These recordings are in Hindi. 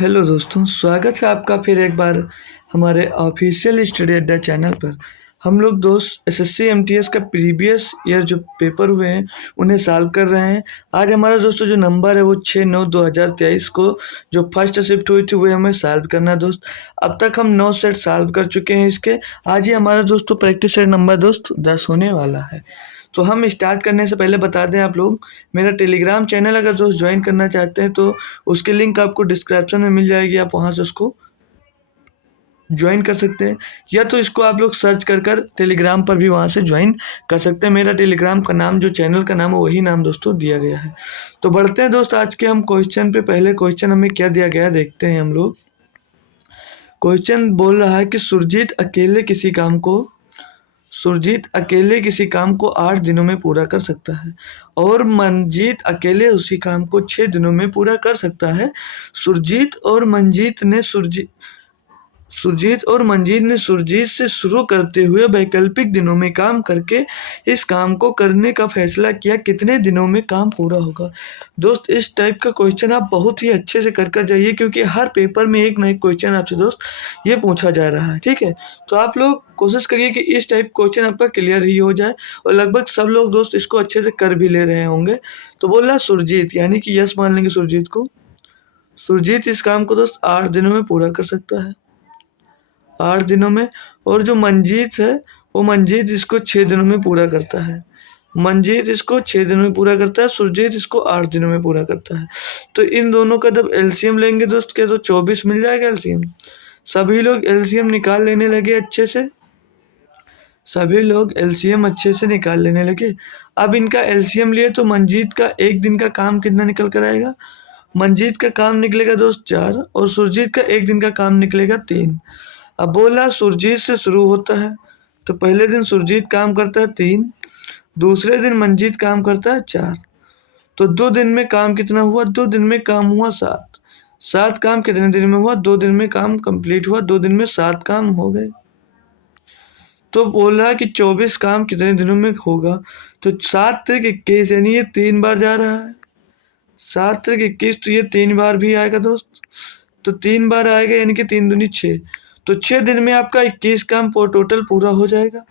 हेलो दोस्तों, स्वागत है आपका फिर एक बार हमारे ऑफिशियल स्टडी अड्डा चैनल पर। हम लोग दोस्त एसएससी एमटीएस का प्रीवियस ईयर जो पेपर हुए हैं उन्हें सॉल्व कर रहे हैं। आज हमारा दोस्तों जो नंबर है वो 6/9/2023 को जो फर्स्ट शिफ्ट हुई थी वो हमें सॉल्व करना है दोस्त। अब तक हम 9 सेट सॉल्व कर चुके हैं इसके। आज ही हमारा दोस्तों प्रैक्टिस सेट नंबर दोस्त 10 होने वाला है। तो हम स्टार्ट करने से पहले बता दें आप लोग, मेरा टेलीग्राम चैनल अगर दोस्त ज्वाइन करना चाहते हैं तो उसकी लिंक आपको डिस्क्रिप्शन में मिल जाएगी, आप वहाँ से उसको ज्वाइन कर सकते हैं, या तो इसको आप लोग सर्च कर कर टेलीग्राम पर भी वहाँ से ज्वाइन कर सकते हैं। मेरा टेलीग्राम का नाम जो चैनल का नाम है वही नाम दोस्तों दिया गया है। तो बढ़ते हैं दोस्त आज के हम क्वेश्चन पे। पहले क्वेश्चन हमें क्या दिया गया है देखते हैं हम लोग। क्वेश्चन बोल रहा है कि सुरजीत अकेले किसी काम को 8 दिनों में पूरा कर सकता है और मंजीत अकेले उसी काम को 6 दिनों में पूरा कर सकता है। सुरजीत और मंजीत ने सुरजीत से शुरू करते हुए वैकल्पिक दिनों में काम करके इस काम को करने का फैसला किया, कितने दिनों में काम पूरा होगा। दोस्त इस टाइप का क्वेश्चन आप बहुत ही अच्छे से कर जाइए, क्योंकि हर पेपर में एक ना एक क्वेश्चन आपसे दोस्त ये पूछा जा रहा है। ठीक है, तो आप लोग कोशिश करिए कि इस टाइप क्वेश्चन आपका क्लियर ही हो जाए, और लगभग सब लोग दोस्त इसको अच्छे से कर भी ले रहे होंगे। तो बोल रहा सुरजीत, यानी कि यस मान लेंगे सुरजीत को। सुरजीत इस काम को दोस्त 8 दिनों में पूरा कर सकता है, 8 दिनों में। और जो मंजीत है वो मंजीत इसको 6 दिनों में पूरा करता है। मंजीत इसको 6 दिनों में पूरा करता है, सुरजीत इसको 8 दिनों में पूरा करता है। तो इन दोनों का जब एलसीएम लेंगे दोस्त के तो 24 मिल जाएगा एलसीएम। सभी लोग एलसीएम निकाल लेने लगे अच्छे से, सभी लोग एलसीएम अच्छे से निकाल लेने लगे। अब इनका एलसीएम लिए तो मंजीत का एक दिन का काम कितना निकल कर आएगा। मंजीत का काम निकलेगा दोस्त 4 और सुरजीत का एक दिन का काम निकलेगा 3। अब बोला सुरजीत से शुरू होता है, तो पहले दिन सुरजीत काम करता है 3, दूसरे दिन मंजीत काम करता है 4। तो 2 दिन में काम कितना हुआ, 2 दिन में काम हुआ 7। 7 काम कितने दिन में हुआ, 2 दिन में काम कंप्लीट हुआ, 2 दिन में 7 काम हो गए। तो बोला कि 24 काम कितने दिनों में होगा। तो 7 त्रिक 21, यानी ये 3 बार जा रहा है। 7 त्रिक 21, तो ये 3 बार भी आएगा दोस्त। तो 3 बार आएगा, यानी कि 3 दूनी 6। तो 6 दिन में आपका 21 काम टोटल पूरा हो जाएगा।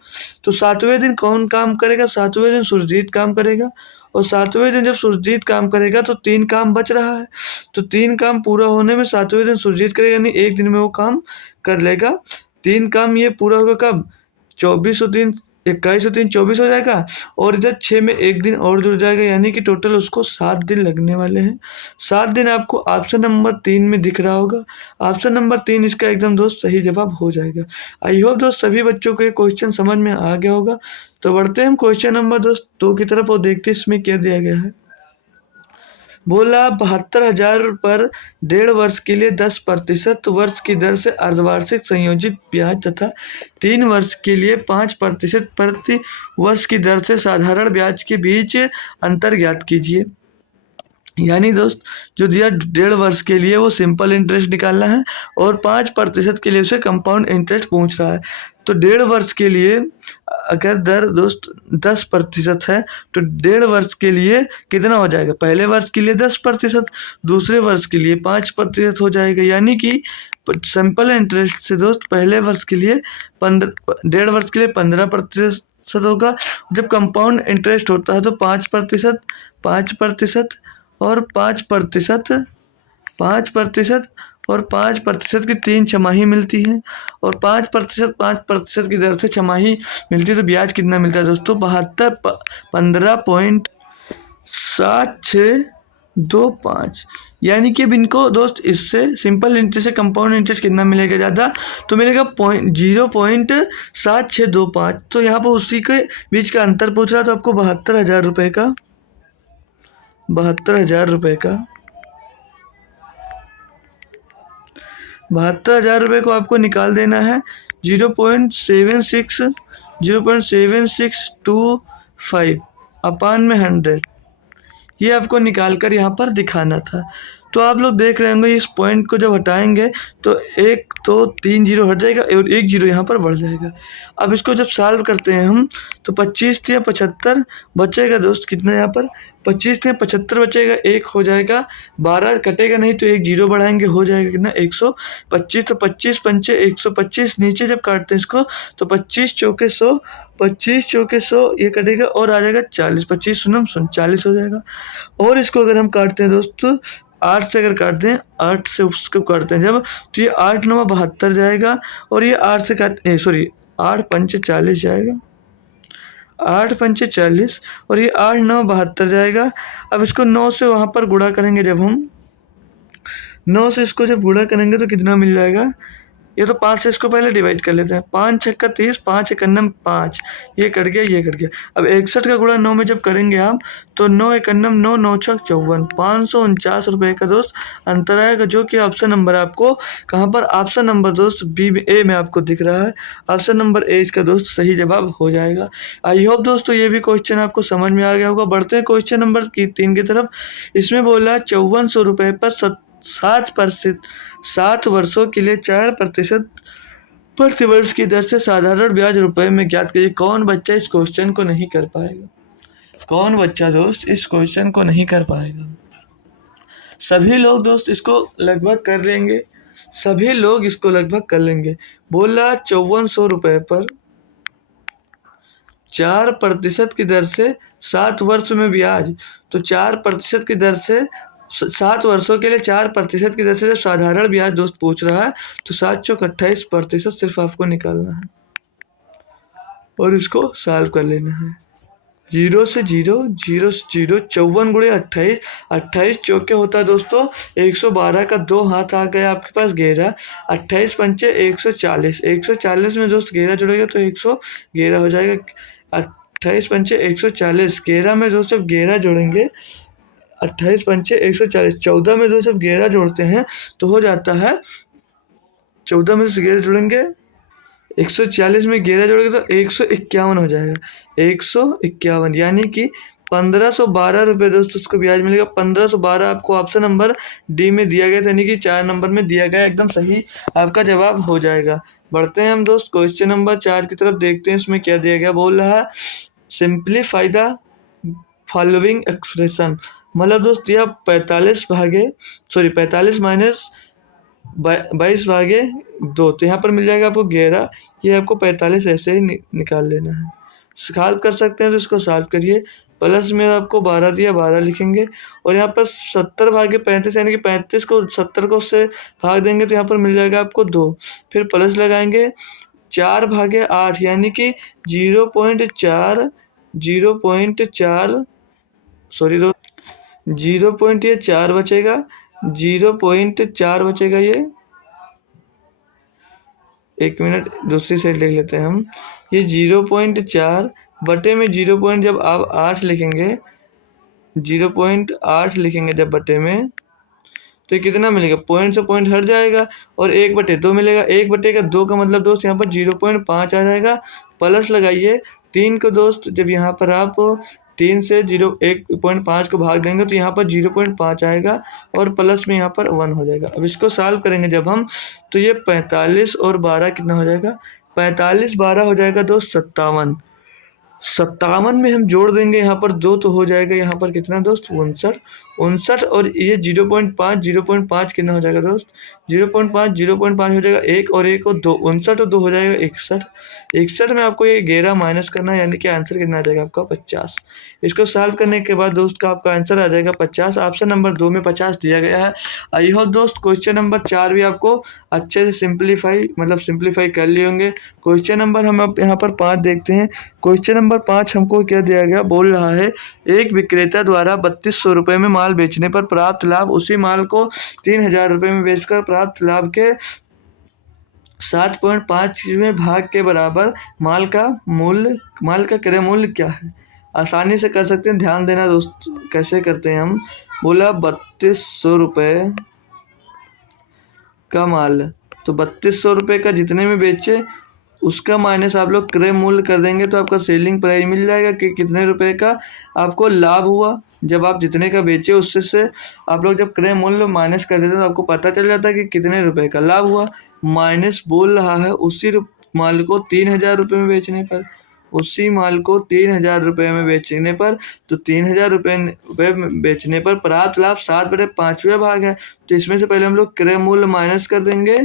तो 7वें दिन कौन काम करेगा, 7वें दिन सुरजीत काम करेगा। और 7वें दिन जब सुरजीत काम करेगा तो 3 काम बच रहा है। तो 3 काम पूरा होने में 7वें दिन सुरजीत करेगा, यानी एक दिन में वो काम कर लेगा। 3 काम ये पूरा होगा कब, 24 और 3 21 और 3 24 हो जाएगा, और इधर 6 में एक दिन और जुड़ जाएगा, यानी कि टोटल उसको 7 दिन लगने वाले हैं। 7 दिन आपको ऑप्शन नंबर 3 में दिख रहा होगा। ऑप्शन नंबर 3 इसका एकदम दोस्त सही जवाब हो जाएगा। आई होप दोस्त सभी बच्चों को ये क्वेश्चन समझ में आ गया होगा। तो बढ़ते हैं हम क्वेश्चन नंबर दोस्त 2 की तरफ और देखते हैं इसमें क्या दिया गया है। बोला 72,000 पर 1.5 वर्ष के लिए 10% वर्ष की दर से अर्धवार्षिक संयोजित ब्याज तथा 3 वर्ष के लिए 5% प्रति वर्ष की दर से साधारण ब्याज के बीच अंतर ज्ञात कीजिए। यानी दोस्त जो दिया 1.5 वर्ष के लिए वो सिंपल इंटरेस्ट निकालना है, और 5% के लिए उसे कंपाउंड इंटरेस्ट पूछ रहा है। तो 1.5 वर्ष के लिए अगर दर दोस्त 10% है तो 1.5 वर्ष के लिए कितना हो जाएगा, पहले वर्ष के लिए 10%, दूसरे वर्ष के लिए 5% हो जाएगा। यानी कि सिंपल इंटरेस्ट से दोस्त पहले वर्ष के लिए 1.5 वर्ष के लिए 15% होगा। जब कंपाउंड इंटरेस्ट होता है तो 5%, 5% और 5%, 5% और 5% की 3 छमाही मिलती है, और 5% की दर से छमाही मिलती है। तो ब्याज कितना मिलता है दोस्तों, 15.7625। यानी कि अब इनको दोस्त इससे सिंपल इंटरेस्ट से कंपाउंड इंटरेस्ट कितना मिलेगा ज़्यादा, तो मिलेगा 0.7625। तो यहाँ पर उसी के बीच का अंतर पूछ रहा, तो आपको 72,000 रुपये का 72,000 रुपये का 72,000 रुपये को आपको निकाल देना है। 0.7625 अपान में 100, ये आपको निकाल कर यहाँ पर दिखाना था। तो आप लोग देख रहे होंगे इस पॉइंट को जब हटाएंगे तो एक तो 3 जीरो हट जाएगा और 1 जीरो यहाँ पर बढ़ जाएगा। अब इसको जब सॉल्व करते हैं हम तो 25 या 75 बचेगा दोस्त, कितना यहाँ पर 25 या 75 बचेगा, एक हो जाएगा, 12 कटेगा नहीं तो एक जीरो बढ़ाएंगे, हो जाएगा कितना 125। तो 25 पंचे 125, नीचे जब काटते हैं इसको तो 25 चौके 100, 25 चौके 100 ये कटेगा और आ जाएगा 40, 25 सुनम सुन 40 हो जाएगा। और इसको अगर हम काटते हैं दोस्तों 8 से, अगर काटते हैं 8 से उसको काटते हैं जब, तो ये 8 9 72 जाएगा और ये 8 से काट सॉरी 8 पंचे 40 जाएगा, 8 पंचे 40 और ये 8 9 72 जाएगा। अब इसको 9 से वहाँ पर गुणा करेंगे, जब हम 9 से इसको जब गुणा करेंगे तो कितना मिल जाएगा, ये तो 5 से इसको पहले डिवाइड कर लेते हैं, 5 छक्का 30, 5 एकन्नम 5, ये कट गया ये कट गया। अब 61 का गुणा 9 में जब करेंगे हम तो 9 एकन्नम 9, 9 छक 54, 549 रुपये का दोस्त अंतर आएगा, जो कि ऑप्शन नंबर आपको कहाँ पर, ऑप्शन नंबर दोस्त बी में ए में आपको दिख रहा है। ऑप्शन नंबर ए इसका दोस्त सही जवाब हो जाएगा। आई होप दोस्तों ये भी क्वेश्चन आपको समझ में आ गया होगा। बढ़ते हैं क्वेश्चन नंबर 3 की तरफ। इसमें बोला 5400 रुपये पर 7% 7 वर्षों के लिए 4% प्रतिवर्ष की दर से साधारण ब्याज रुपए में ज्ञात कीजिए। कौन बच्चा इस क्वेश्चन को नहीं कर पाएगा, कौन बच्चा दोस्त इस क्वेश्चन को नहीं कर पाएगा। सभी लोग दोस्त इसको लगभग कर लेंगे, सभी लोग इसको लगभग कर लेंगे। बोला 5400 रुपये पर 4% की दर से 7 वर्ष में ब्याज, तो 4% की दर से 7 वर्षों के लिए 4% की दर से साधारण ब्याज दोस्त पूछ रहा है, तो 7 चौक 28% सिर्फ आपको निकालना है और इसको सॉल्व कर लेना है। 0 से 0, 0 से 0, 54 गुणे 28, 28 चौके होता है दोस्तों 112 का 2 हाथ आ गया आपके पास घेरा, 28 पंचे 140, 140 में दोस्त घेरा जुड़ेगा तो 111 हो जाएगा। 28 पंचे 140, घेरा में दोस्त जब घेरा जोड़ेंगे 28 पंचे 140, 14 में दोस्त जब घेरा जोड़ते हैं तो हो जाता है, 14 में दोस्त घेरा जोड़ेंगे 140 में घेरा जोड़ेंगे तो 151 हो जाएगा, 151 यानी कि 1512 रुपये दोस्त उसको ब्याज मिलेगा। 1512 आपको ऑप्शन नंबर डी में दिया गया था, यानी कि 4 नंबर में दिया गया, एकदम सही आपका जवाब हो जाएगा। बढ़ते हैं हम दोस्त क्वेश्चन नंबर 4 की तरफ, देखते हैं इसमें क्या दिया गया। बोल रहा है सिंप्लीफाई द फॉलोइंग एक्सप्रेशन, मतलब दोस्त यह 45 माइनस 22/2, तो यहाँ पर मिल जाएगा आपको 11, ये आपको 45 ऐसे ही निकाल लेना है। सॉल्व कर सकते हैं तो इसको सॉल्व करिए। प्लस में आपको 12 दिया, 12 लिखेंगे और यहाँ पर 70/35 यानी कि 35 को 70 को उससे भाग देंगे तो यहाँ पर मिल जाएगा आपको 2, फिर प्लस लगाएंगे 4/8 यानी कि 0.4 सॉरी 0.4 बचेगा, 0.4 बचेगा। ये एक मिनट दूसरी साइड लिख लेते हैं हम, ये 0.4 बटे में 0. जब आप 8 लिखेंगे 0.8 लिखेंगे जब बटे में तो ये कितना मिलेगा, पॉइंट से पॉइंट हट जाएगा और 1/2 मिलेगा। 1/2 का मतलब दोस्त यहाँ पर 0.5 आ जाएगा। प्लस लगाइए 3 को दोस्त, जब यहाँ पर आप 3 से 1.5 को भाग देंगे तो यहाँ पर 0.5 आएगा और प्लस में यहाँ पर 1 हो जाएगा। अब इसको सॉल्व करेंगे जब हम तो ये 45 और 12 कितना हो जाएगा, 45 12 हो जाएगा दोस्त 57। 57 में हम जोड़ देंगे यहाँ पर 2 तो हो जाएगा यहाँ पर कितना दोस्त 59 और ये 0.5 कितना हो जाएगा दोस्त 0.5 हो जाएगा 1 और 1 और 2, 59 और 2 हो जाएगा 61। 61 में आपको ये 11 माइनस करना है, यानी कि आंसर कितना आ जाएगा आपका 50। इसको सॉल्व करने के बाद दोस्त का आपका आंसर आ जाएगा 50। ऑप्शन नंबर 2 में 50 दिया गया है। आई होप दोस्त क्वेश्चन नंबर 4 भी आपको अच्छे से सिंप्लीफाई कर लिए होंगे। क्वेश्चन नंबर हम अब यहाँ पर 5 देखते हैं। क्वेश्चन नंबर 5 हमको क्या दिया गया, बोल रहा है एक विक्रेता द्वारा 3200 रुपये में माल बेचने पर प्राप्त लाभ उसी माल को 3000 रुपये में बेचकर प्राप्त लाभ के 7.5वें भाग के बराबर माल का क्रय मूल्य क्या है। आसानी से कर सकते हैं, ध्यान देना दोस्त कैसे करते हैं हम। बोला 3200 रुपये का माल, तो 3200 रुपये का जितने में बेचे उसका माइनस आप लोग क्रय मूल्य कर देंगे तो आपका सेलिंग प्राइस मिल जाएगा कि कितने रुपए का आपको लाभ हुआ। जब आप जितने का बेचे उससे से आप लोग जब क्रय मूल्य माइनस कर देते हैं तो आपको पता चल जाता है कि कितने रुपए का लाभ हुआ। माइनस बोल रहा है उसी माल को 3,000 रुपये में बेचने पर, उसी माल को 3,000 रुपये में बेचने पर, तो 3,000 रुपये में बेचने पर प्राप्त लाभ 7/5वां भाग है। तो इसमें से पहले हम लोग क्रय मूल्य माइनस कर देंगे,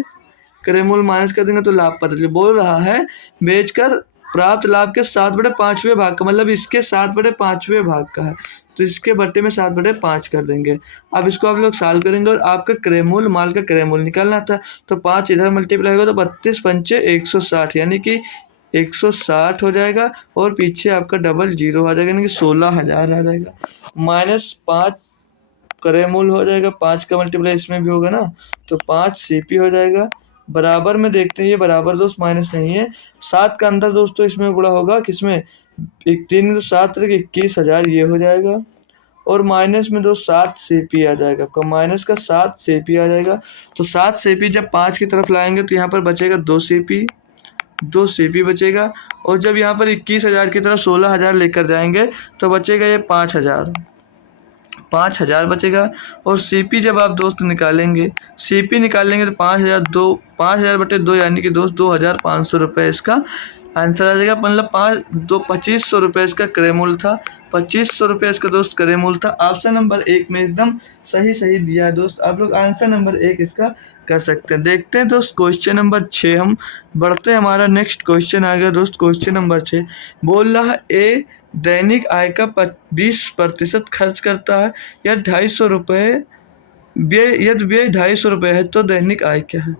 क्रय मूल्य माइनस कर देंगे तो लाभ पता चले। बोल रहा है बेचकर प्राप्त लाभ के 7/5वें भाग का, मतलब इसके 7/5वें भाग का है, तो इसके बट्टे में 7/5 कर देंगे। अब इसको आप लोग सॉल्व करेंगे और आपका क्रय मूल्य, माल का क्रय मूल्य निकालना था। तो 5 इधर मल्टीप्लाई होगा तो 32 पंचे 160, यानी कि 160 हो जाएगा और पीछे आपका डबल जीरो आ जाएगा, यानी कि 16,000 आ जाएगा। -5 क्रय मूल्य हो जाएगा, 5 का मल्टीप्लाई इसमें भी होगा ना, तो 5 सीपी हो जाएगा। बराबर में देखते हैं, ये बराबर दोस्त माइनस नहीं है, 7 का अंदर दोस्तों इसमें गुणा होगा किसमें, 3 में तो 7 रहे 21,000 ये हो जाएगा, और माइनस में दो 7 सीपी आ जाएगा आपका, माइनस का 7 सीपी आ जाएगा। तो 7 सीपी जब 5 की तरफ लाएंगे तो यहाँ पर बचेगा 2 सीपी, 2 सीपी बचेगा, और जब यहाँ पर 21,000 की तरफ 16,000 लेकर जाएंगे तो बचेगा ये 5,000, 5,000 बचेगा। और सीपी जब आप दोस्त निकालेंगे, सीपी निकालेंगे तो 5,000 बटे 2 यानी कि दोस्त 2,500 रुपये इसका आंसर आ जाएगा। मतलब 2500 रुपये इसका क्रय मूल्य था, 2500 रुपये इसका दोस्त क्रय मूल्य था। ऑप्शन नंबर 1 में एकदम सही दिया है दोस्त, आप लोग आंसर नंबर 1 इसका कर सकते हैं। देखते हैं दोस्त क्वेश्चन नंबर 6 हम बढ़ते हैं, हमारा नेक्स्ट क्वेश्चन आ गया दोस्त क्वेश्चन नंबर 6। बोल रहा है ए दैनिक आय का 20% खर्च करता है या 250 रुपये व्यय, यदि व्यय 250 रुपये है तो दैनिक आय क्या है।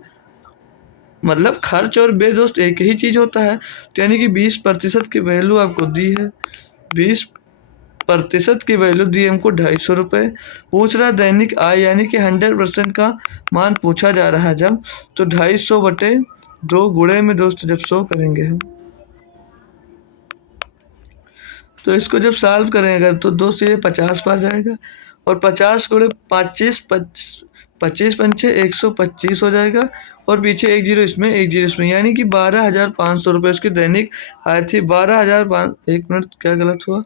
मतलब खर्च और व्यय दोस्त एक ही चीज होता है, तो यानी कि 20% की वैल्यू आपको दी है, 20% की वैल्यू दी हमको 250 रुपये। पूछ रहा दैनिक आय यानी कि 100% का मान पूछा जा रहा है जब, तो 250 बटे 2 गुणे में दोस्त जब 100 करेंगे हम, तो इसको जब सॉल्व करेंगे तो दोस्त ये 50 पास जाएगा, और 50 गुणे 25 पंचे 125 हो जाएगा, और पीछे एक जीरो इसमें एक जीरो इसमें, यानी कि 12,500 रुपये उसकी दैनिक आय थी। 12,500, एक मिनट क्या गलत हुआ,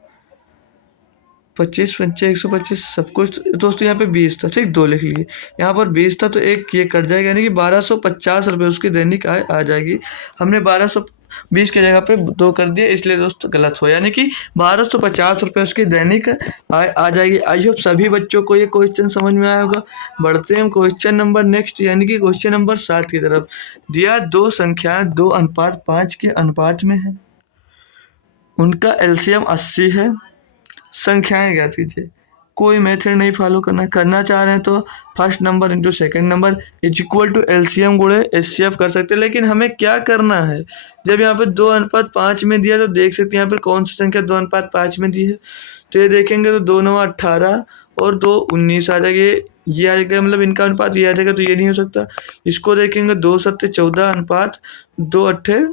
25 पंचे 125 सब कुछ दोस्तों यहाँ पे 20 था, ठीक 2 लिख लिए, यहाँ पर 20 था तो एक ये कट जाएगा, यानी कि 1,250 रुपये उसकी दैनिक आय आ जाएगी। हमने 1220 की जगह पे 2 कर दिया, इसलिए दोस्त गलत हुआ, यानी कि 1,250 रुपये उसकी दैनिक आय आ जाएगी। आई होप सभी बच्चों को ये क्वेश्चन समझ में आया होगा। बढ़ते हैं क्वेश्चन नंबर नेक्स्ट, यानी कि क्वेश्चन नंबर 7 की तरफ। दिया 2 संख्याएं 2:5 के अनुपात में है, उनका एलसीएम 80 है, संख्याएं ज्ञात कीजिए। कोई मेथड नहीं फॉलो करना चाह रहे हैं तो first number into second number is equal to LCM गुणे एचसीएफ कर सकते हैं, लेकिन हमें क्या करना है, जब यहाँ पे 2:5 में दिया तो देख सकते हैं यहाँ पर कौन सी संख्या 2:5 में दी है, तो ये देखेंगे तो 2 9 18 और 2 19 आ जाएगा, ये आ जाएगा, मतलब इनका अनुपात ये आ जाएगा, तो ये नहीं हो सकता। इसको देखेंगे 2 7 14 अनुपात 2 8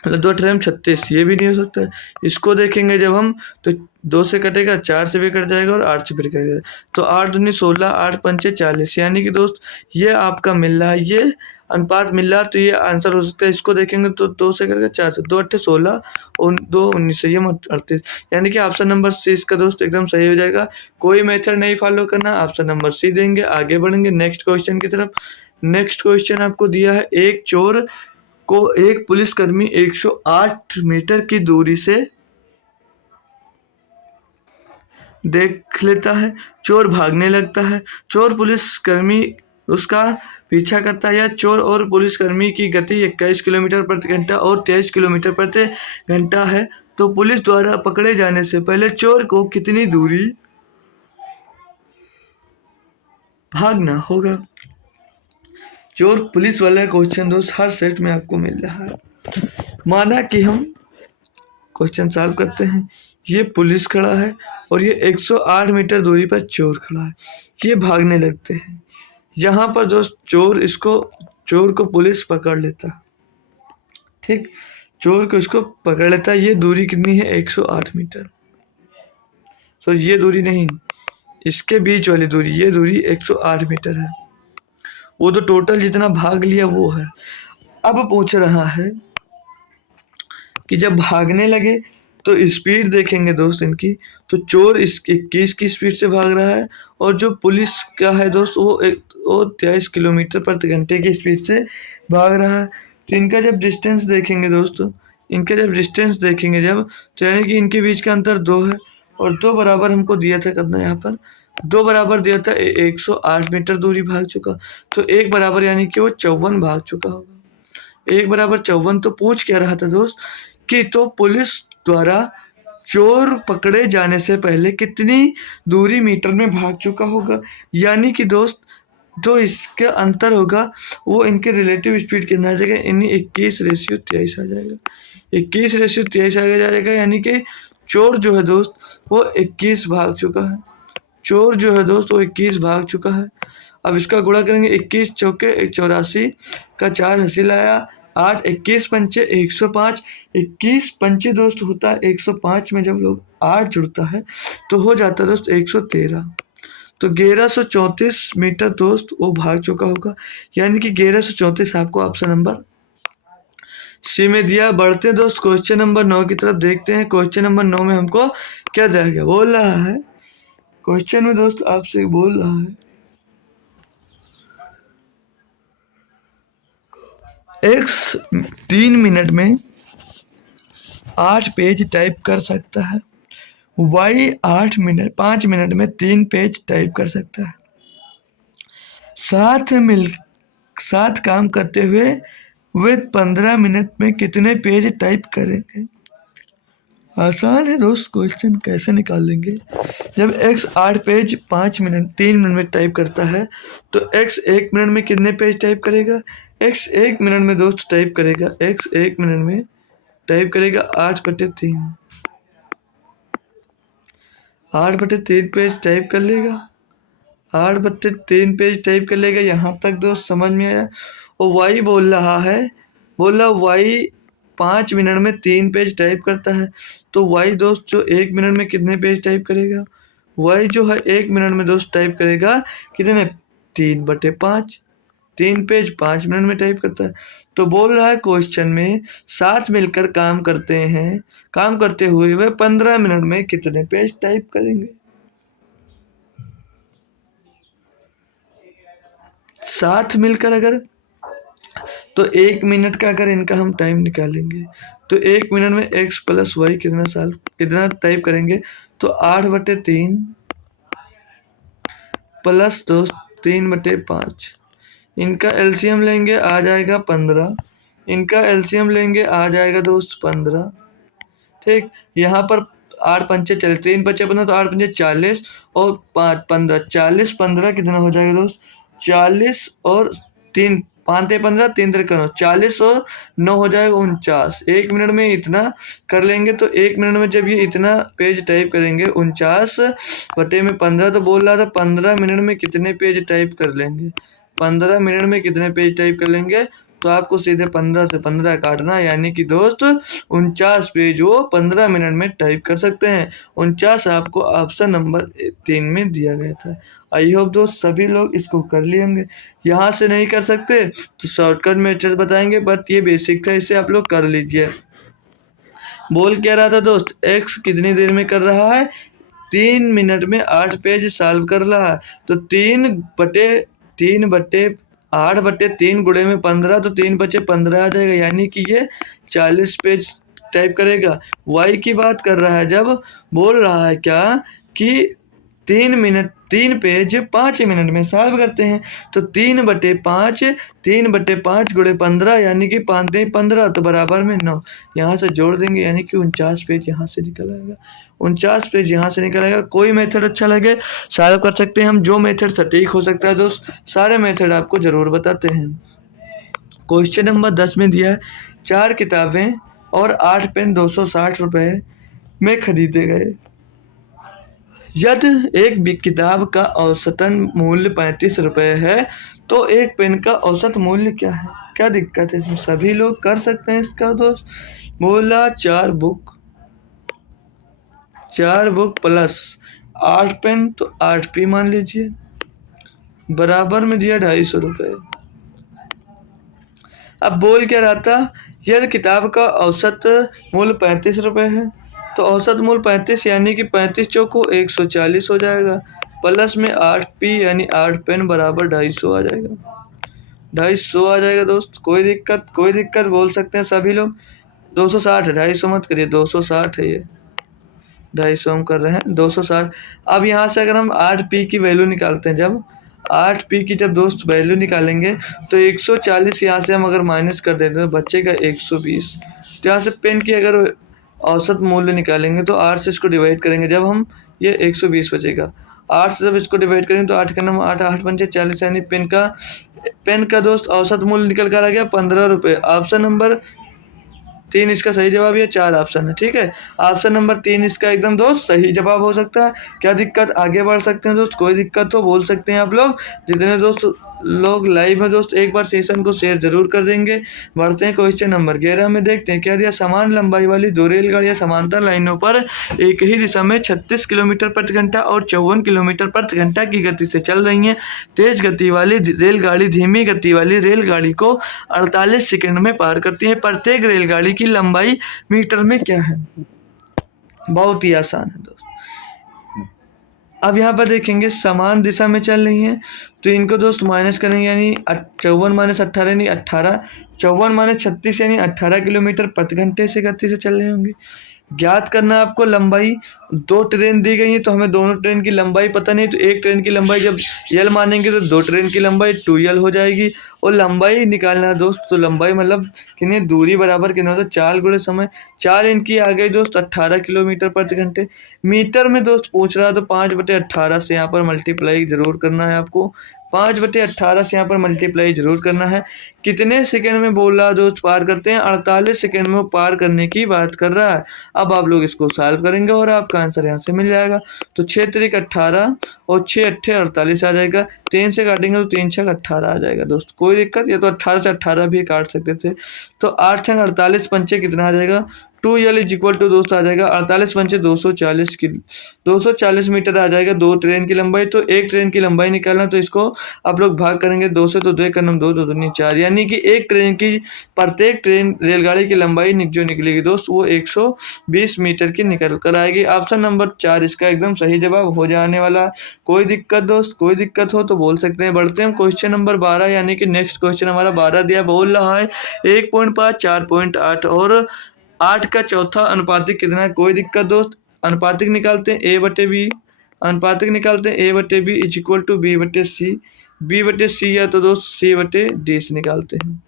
मतलब 2 18 में 36, ये भी नहीं हो सकता। इसको देखेंगे जब हम तो 2 से कटेगा, 4 से भी कट जाएगा और 8 से भी कटेगा, तो 8 दूनी 16, 8 पंचे 40, यानी कि दोस्त ये आपका मिल रहा है, ये अनुपात मिल रहा है, तो ये आंसर हो सकता है। इसको देखेंगे तो 2 से कटेगा, 4 से 2 8 16 और 2 19 ये 38, यानी कि ऑप्शन नंबर सी इसका दोस्त एकदम सही हो जाएगा। कोई मेथड नहीं फॉलो करना, ऑप्शन नंबर सी देंगे। आगे बढ़ेंगे नेक्स्ट क्वेश्चन की तरफ। नेक्स्ट क्वेश्चन आपको दिया है, एक चोर को एक पुलिसकर्मी 108 मीटर की दूरी से देख लेता है, चोर भागने लगता है, चोर पुलिसकर्मी उसका पीछा करता है, या चोर और पुलिसकर्मी की गति 21 किलोमीटर प्रति घंटा और 23 किलोमीटर प्रति घंटा है, तो पुलिस द्वारा पकड़े जाने से पहले चोर को कितनी दूरी भागना होगा। चोर पुलिस वाला क्वेश्चन दोस्त हर सेट में आपको मिल रहा है। माना कि हम क्वेश्चन सॉल्व करते हैं, ये पुलिस खड़ा है और ये 108 मीटर दूरी पर चोर खड़ा है, ये भागने लगते हैं। यहाँ पर दोस्त चोर को पुलिस पकड़ लेता है, ठीक, चोर को इसको पकड़ लेता है। ये दूरी कितनी है, 108 मीटर, तो ये दूरी नहीं, इसके बीच वाली दूरी, ये दूरी 108 मीटर है, वो तो टोटल जितना भाग लिया वो है। अब पूछ रहा है कि जब भागने लगे तो स्पीड देखेंगे दोस्त इनकी, तो चोर इस 21 की स्पीड से भाग रहा है, और जो पुलिस का है दोस्त वो 23 किलोमीटर प्रति घंटे की स्पीड से भाग रहा है। तो इनका जब डिस्टेंस देखेंगे दोस्तों, इनका जब डिस्टेंस देखेंगे जब, तो यानी कि इनके बीच का अंतर 2 है, और 2 बराबर हमको दिया था करना, यहाँ पर 2 बराबर दिया था 108 मीटर दूरी भाग चुका। तो 1 बराबर यानी कि वो 54 भाग चुका होगा। 1 बराबर 54 तो पूछ क्या रहा था दोस्त कि तो पुलिस द्वारा चोर पकड़े जाने से पहले कितनी दूरी मीटर में भाग चुका होगा, यानी कि दोस्त जो इसका अंतर होगा वो इनके रिलेटिव स्पीड कितना आ जाएगा, यानी 21/23 आ जाएगा। 21/23 आ जाएगा, यानी कि चोर जो है दोस्त वो 21 भाग चुका है। चोर जो है दोस्त वो 21 भाग चुका है। अब इसका गुणा करेंगे, 21 चौके 84 का 4 हासिल आया, 8 21 पंचे 105, 21 पंचे दोस्त होता है 105 में जब लोग 8 जुड़ता है तो हो जाता है दोस्त 113। तो 1134 मीटर दोस्त वो भाग चुका होगा, यानी कि 1134 आपको ऑप्शन नंबर सी में दिया। बढ़ते हैं दोस्त क्वेश्चन नंबर 9 की तरफ, देखते हैं क्वेश्चन नंबर 9 में हमको क्या दिया गया। बोल रहा है क्वेश्चन में दोस्त आपसे बोल रहा है एक्स 3 मिनट में 8 पेज टाइप कर सकता है, वाई 5 मिनट में 3 पेज टाइप कर सकता है। साथ काम करते हुए वे 15 मिनट में कितने पेज टाइप करेंगे। आसान है दोस्त, क्वेश्चन कैसे निकाल लेंगे। जब x 8 पेज 3 मिनट में टाइप करता है तो x 1 मिनट में कितने पेज टाइप करेगा। x 1 मिनट में दोस्त टाइप करेगा, x 1 मिनट में टाइप करेगा 8/3, 8/3 पेज टाइप कर लेगा, 8/3 पेज टाइप कर लेगा। यहाँ तक दोस्त समझ में आया। और वाई बोल रहा वाई 5 मिनट में 3 पेज टाइप करता है, तो वाई दोस्त जो 1 मिनट में कितने पेज टाइप करेगा। वाई जो है 1 मिनट में दोस्त टाइप करेगा कितने, 3/5, 3 पेज 5 मिनट में टाइप करता है। तो बोल रहा है क्वेश्चन में साथ मिलकर काम करते हुए वे 15 मिनट में कितने पेज टाइप करेंगे। साथ मिलकर अगर, तो 1 मिनट का अगर इनका हम टाइम निकालेंगे तो 1 मिनट में x प्लस वाई कितना टाइप करेंगे, तो 8/3 प्लस दोस्त 3/5। इनका एलसीएम लेंगे आ जाएगा 15, इनका एलसीएम लेंगे आ जाएगा दोस्त 15। ठीक, यहाँ पर 8 पंचे 40, 3 बचे 15, तो 8 पंचे 40 और 5 15, 40 15 कितना हो जाएगा दोस्त, 40 और 3 5 15, 3 3 40 और 9 हो जाएगा 49। 1 मिनट में इतना कर लेंगे, तो 1 मिनट में जब ये इतना पेज टाइप करेंगे 49/15, तो बोल रहा था 15 मिनट में कितने पेज टाइप कर लेंगे। 15 मिनट में कितने पेज टाइप कर लेंगे, तो आपको सीधे 15 से 15 काटना, यानी कि दोस्त 49 पेज वो 15 मिनट में टाइप कर सकते हैं। 49 आपको ऑप्शन नंबर 3 में दिया गया था। आई होप दोस्त सभी लोग इसको कर लेंगे। यहाँ से नहीं कर सकते तो शॉर्टकट मेथड बताएंगे, बट ये बेसिक था, इसे आप लोग कर लीजिए। बोल क्या रहा था दोस्त, एक्स कितनी देर में कर रहा है, 3 मिनट में 8 पेज सॉल्व कर रहा है। तो 8/3 गुणे में 15, तो 3 बचे 15 आ जाएगा, यानी कि ये 40 पेज टाइप करेगा। वाई की बात कर रहा है जब, बोल रहा है क्या कि 3 पेज 5 मिनट में सॉल्व करते हैं, तो 3/5 गुणे 15, यानी कि 5×15 तो बराबर में 9। यहाँ से जोड़ देंगे, यानी कि 49 पेज यहाँ से निकल आएगा, 49 पेज यहाँ से निकल आएगा। कोई मेथड अच्छा लगे सॉल्व कर सकते हैं हम, जो मेथड सटीक हो सकता है दोस्त सारे मेथड आपको ज़रूर बताते हैं। क्वेश्चन नंबर 10 में दिया है 4 किताबें और 8 पेन 260 रुपये में खरीदे गए। यदि एक भी किताब का औसतन मूल्य 35 रुपये है तो एक पेन का औसत मूल्य क्या है। क्या दिक्कत है इसमें, सभी लोग कर सकते हैं इसका दोस्त। बोला 4 बुक प्लस 8 पेन, तो 8p मान लीजिए, बराबर में दिया 250 रुपये। अब बोल क्या रहा था, यदि किताब का औसत मूल्य 35 रुपये है तो औसत मूल 35 यानी कि 35 चौको 140 हो जाएगा, प्लस में 8p यानी 8 पेन बराबर 250 आ जाएगा, 250 आ जाएगा दोस्त। कोई दिक्कत बोल सकते हैं सभी लोग। 260 है, 250 मत करिए, 260 है ये, 250 हम कर रहे हैं 260। अब यहाँ से अगर हम 8p की वैल्यू निकालते हैं, जब 8p की जब दोस्त वैल्यू निकालेंगे तो 140 यहाँ से हम अगर माइनस कर देते हैं तो बचेगा 120। तो यहाँ से पेन की अगर औसत मूल्य निकालेंगे तो 8 से इसको डिवाइड करेंगे जब हम, ये 120 बचेगा। 8 से जब इसको डिवाइड करेंगे तो 8 का नंबर 8 8 पंचे 40 यानी पेन का दोस्त औसत मूल्य निकल कर आ गया 15 रुपये। ऑप्शन नंबर 3 इसका सही जवाब, ये 4 ऑप्शन है, ठीक है। ऑप्शन नंबर 3 इसका एकदम दोस्त सही जवाब हो सकता है। क्या दिक्कत, आगे बढ़ सकते हैं दोस्त, कोई दिक्कत हो बोल सकते हैं आप लोग। जितने दोस्त लोग लाइव में दोस्त एक बार सेशन को शेयर जरूर कर देंगे। बढ़ते हैं क्वेश्चन नंबर 11 में, देखते हैं क्या दिया। समान लंबाई वाली दो रेलगाड़ियां समांतर लाइनों पर एक ही दिशा में 36 किलोमीटर प्रति घंटा और 54 किलोमीटर प्रति घंटा की गति से चल रही हैं। तेज गति वाली रेलगाड़ी धीमी गति वाली रेलगाड़ी को 48 सेकंड में पार करती है। प्रत्येक रेलगाड़ी की लंबाई मीटर में क्या है। बहुत ही आसान है दोस्त। अब यहाँ पर देखेंगे समान दिशा में चल रही हैं तो इनको दोस्त माइनस करेंगे, यानी 54 माइनस 18 यानी 18, 54 माइनस 36 यानी 18 किलोमीटर प्रति घंटे से गति से चल रही होंगी। ज्ञात करना है आपको लंबाई। दो ट्रेन दी गई है तो हमें दोनों ट्रेन की लंबाई पता नहीं, तो एक ट्रेन की लंबाई जब यल मानेंगे तो दो ट्रेन की लंबाई 2l हो जाएगी। और लंबाई निकालना है दोस्त, तो लंबाई मतलब कितनी, दूरी बराबर कितना होता है 4 गुणे समय, 4 इनकी आ गई दोस्त 18 किलोमीटर प्रति घंटे। मीटर में दोस्त पूछ रहा है तो 5/18 से यहाँ पर मल्टीप्लाई जरूर करना है आपको, 5/18 से यहाँ पर मल्टीप्लाई जरूर करना है। कितने सेकंड में बोल रहा है दोस्त पार करते हैं, 48 सेकंड में पार करने की बात कर रहा है। अब आप लोग इसको सॉल्व करेंगे और आपका आंसर यहाँ से मिल जाएगा। तो 6 3 18 और 6 8 48 आ जाएगा। 3 से काटेंगे तो 3 6 18 आ जाएगा दोस्त, कोई दिक्कत, या तो 18 से 18 भी काट सकते थे। तो 8 6 48 पंचे कितना आ जाएगा, 2l इज इक्वल टू दोस्त आ जाएगा 48 पंचे 240 की 240 मीटर आ जाएगा दो ट्रेन की लंबाई। तो एक ट्रेन की लंबाई निकालना, तो इसको आप लोग भाग करेंगे 2 से, तो 2 का नम 2 2 दूनी 4, यानी कि एक ट्रेन की प्रत्येक ट्रेन रेलगाड़ी की लंबाई जो निकलेगी दोस्त वो 120 मीटर की निकल कर आएगी। ऑप्शन नंबर 4 इसका एकदम सही जवाब हो जाने वाला। कोई दिक्कत दोस्त, कोई दिक्कत हो तो बोल सकते हैं। बढ़ते हैं क्वेश्चन नंबर 12, यानी कि नेक्स्ट क्वेश्चन हमारा 12 दिया, बोल रहा है 1.5 4.8 और 8 का चौथा अनुपातिक कितना है। कोई दिक्कत दोस्त, अनुपातिक निकालते हैं a/b, अनुपातिक निकालते हैं a/b is equal to b/c, b/c या तो दोस्त c/d से निकालते हैं,